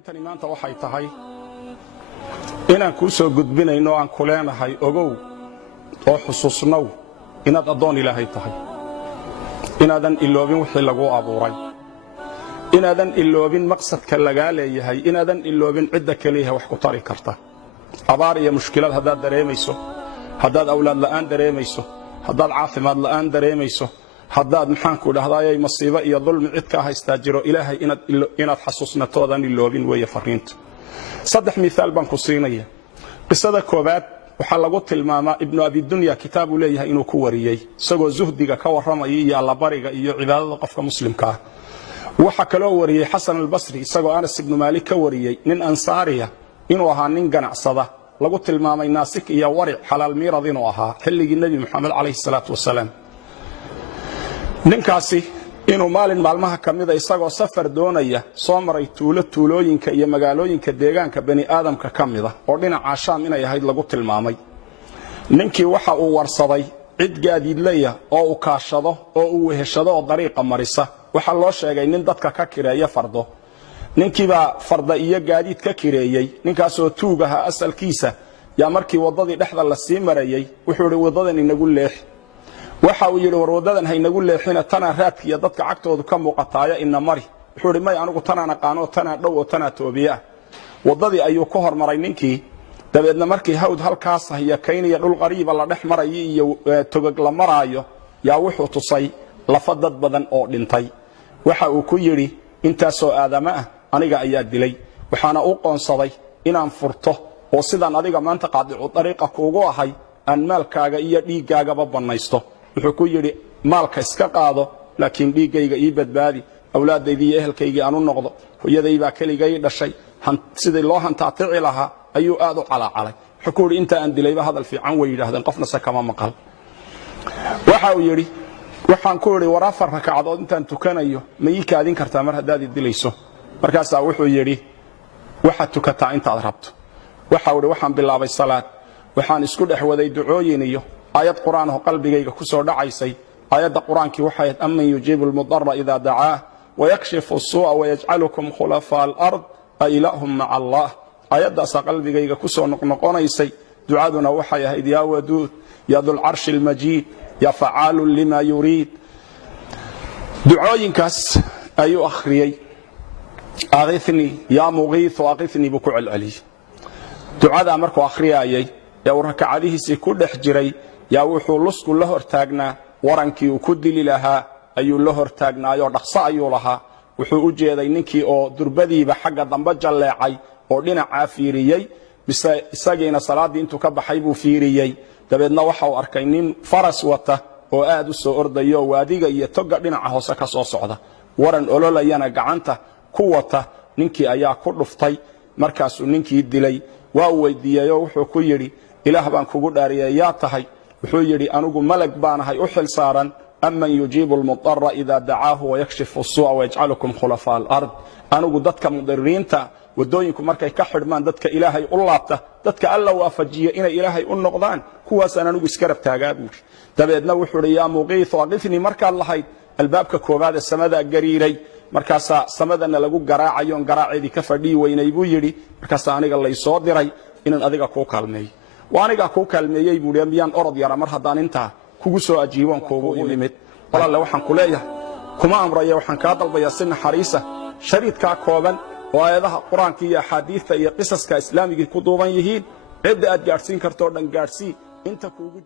intani maanta waxay tahay inaan ku soo gudbinayno aan ku leenahay ogow oo xusuusnow inaad adoon Ilaahay tahay inaadan iloobin wixii lagu abuuray inaadan iloobin maqsadka laga leeyahay inaadan iloobin cidda kaliya wax ku tari karta abaar iyo mushkilad hadaad dareemayso hadaad awlaad la'aan dareemayso hadaad caafimaad la'aan dareemayso hadaad maxaan ku dhahdaayay masiibo iyo dulmi cid ka haysta jiro Ilaahay inaad xasuusnatoodan iloobin way fariinta saddex misaal baan ku siinaya qisada koobaad waxa lagu tilmaamaa ibnu abi dunya kitaabu leeyahay inuu ku wariyay isagoo zuhdiga ka waramay iyo alla bariga iyo cibaadada qofka muslimka ah waxa kale oo wariyay Hasan al-Basri isagoo Anas ibn Malik ka wariyay nin ansaariya inuu ahaa nin ganacsada lagu tilmaamay naasik iyo waric xalaal miirad inuu ahaa xilligii nabi Muhammad alayhi salaatu wasalaam ninkaasi inuu maalin maalmaha kamida isagoo safar doonaya soo maray tuulooyinka iyo magaalooyinka deegaanka bani aadamka kamida oo dhinaca Shaam inay ahayd lagu tilmaamay ninkii waxa uu warsaday cid gaadiidlaya oo uu kaashado oo uu weheshado oo dariiqa marisa waxa loo sheegay nin dadka ka kireeya fardo ninkiiba farda iyo gaadiid ka kireeyay ninkaas oo tuugaha asalkiisa yaa markii wadadii dhexda la sii marayay wuxuu yiri wadadan inagu leex waxa uu yiri war wadadan haynagu leexina tana raadkiya dadka cagtoodu ka muuqataaya inna mari wuxuu yiri may anigu tana naqaano tana dhow oo tana toobiya wadadii ayuu ku hormaray ninkii dabeedna markii hawd halkaas ahiya kayniya dhul qariiba la dhex maray iyo togag la maraayo yaa wuxuu tusay lafa dad badan oo dhintay waxa uu ku yiri intaasoo aadama ah aniga ayaa dilay waxaana u qoonsaday inaan furto oo sidaan adiga maanta qaadicu dariiqa kuugu ahay aan maalkaaga iyo dhiigaaga banaysto wuxuu ku yiri maalka iska qaado laakiin dhiigayga ii badbaadi awlaadayda iyo ehelkayga aanu noqdo hooyadayba kaligay dhashay sidii loo hantaatici lahaa ayuu aad u calacalay wuxuu ku yiri inta aan dilayba hadal fiican way yiraahdeen qofna sakama maqal waxa uu yiri waxaan ku yiri war afar rakacadood intaan tukanayo ma ii kaadin kartaa mar hadaad dilayso markaas wuxuu yiri waxa tukataa intaad rabto waxa uu yiri waxaan bilaabay salaad waxaan isku dhaxwaday ducooyin iyo ayad quraan oo qalbigayga ku soo dhacaysay ayada quraankii waxay amman yujibul mudarra idha da'aa wa yakshifu as-su'a wa yaj'alukum khulafa al-ard ilahum ma'a Allah ayada qalbigayga ku soo noqnoqonaysay ducaduna waxay ahayd ya wadud ya dhul arshil majid ya fa'alu lima yurid ducooyinkaas ayuu akhriyay aghithni ya mughith wa aghithni bi ku'al ali ducada markuu akhriyay ya rakacadihiisa ku dhex jiray yaa wuxuu lusku la hortaagnaa warankii uu ku dili lahaa ayuu la hortaagnaayo dhaqso ayuu lahaa wuxuu u jeeday ninkii oo durbadiiba xagga dambe jaleecay oo dhinaca fiiriyay isagiina salaadii intuu ka baxay buu fiiriyay dabeedna waxa uu arkay nin faras wata oo aad u soo ordayo waadiga iyo toga dhinaca hoose ka soo socda waran ololayana gacanta ku wata ninkii ayaa ku dhuftay markaas uu ninkii dilay waa weydiiyay oo wuxuu ku yiri ilaah baan kugu dhaariyay yaa tahay wuxuu yiri anigu malag baanahay u xil saaran amman yujibul mudarra idha da'aahu wa yakshifu as-su'a wa yaj'alukum khulafa al-ard anigu dadka mudariinta wadooyinku markay ka xidhmaan dadka ilaahay u laabta dadka alla waafajiyo inay ilaahay u noqdaan kuwaas anigu iska rabtaagaa buu dabeedna wuxuu yiri yaa muqiith waqifni markaa lahayd albaabka koobaad ee samada gariiray markaas samadana lagu garaacayo garaaceedii ka fadhii weynay buu yiri markaas aniga la soo diray inaan adiga ku kaalmeeyo waaniga ku kaalmeeyay buu miyaan orod yara mar hadaan inta kugu soo ajiiban kuugu imid walaal waxaan ku leeyahay kuma amraya waxaan ka dalbayaa sin xariisa shariidka kooban oo aayadaha quraanka iyo xadiiska iyo qisaska islaamiga ku duuban yihiin cid aad gaarsiin karto dhan gaarsii inta kuugu